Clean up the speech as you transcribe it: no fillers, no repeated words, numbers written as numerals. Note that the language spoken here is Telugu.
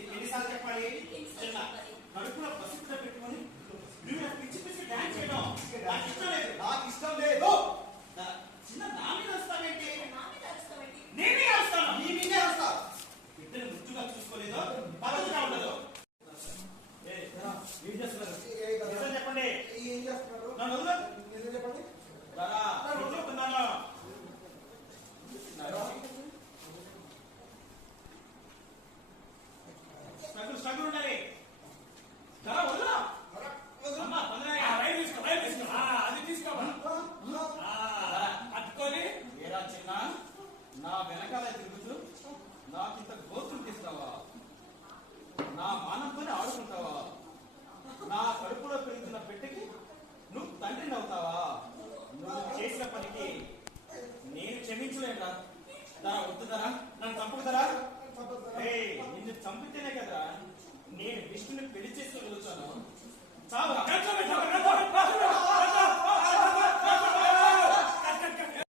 ఎన్నిసార్లు చెప్పాలి? కడుపులో పసుపు పెట్టుకొని నువ్వు పిచ్చి పిచ్చి డాన్స్ చేయడం నాకు ఇష్టం లేదు. నాకు ఇష్టం లేదు. చిన్న నా మీద వస్తావేంటి? నేనే వస్తాను. నీ మీదే వస్తా. బిడ్డను ముట్టుగా చూసుకోలేదు, పద్ధతిగా ఉండదు. ఏం చేస్తున్నారు? చెప్పండి. ఏం చేస్తున్నారు? నన్ను చెప్పండి. చెప్తున్నాను. స్ట్రగుల్ ఉండాలి. అట్టుకొని ఏరా చిన్న, నా వెనకాల తిరుగుతూ నాకింత గోతులు తీస్తావా? నా మానంతో ఆడుకుంటావా? నా కడుపులో పెరుగుతున్న బిడ్డకి నువ్వు తండ్రిని అవుతావా? నువ్వు చేసిన పనికి నేను క్షమించలేదా? వద్దుదరా, నన్ను చంపుకుదరా? నిన్ను చంపితేనే కదరా నేను విష్ణుని పెళ్లి చేసుకుని వచ్చాను. చావు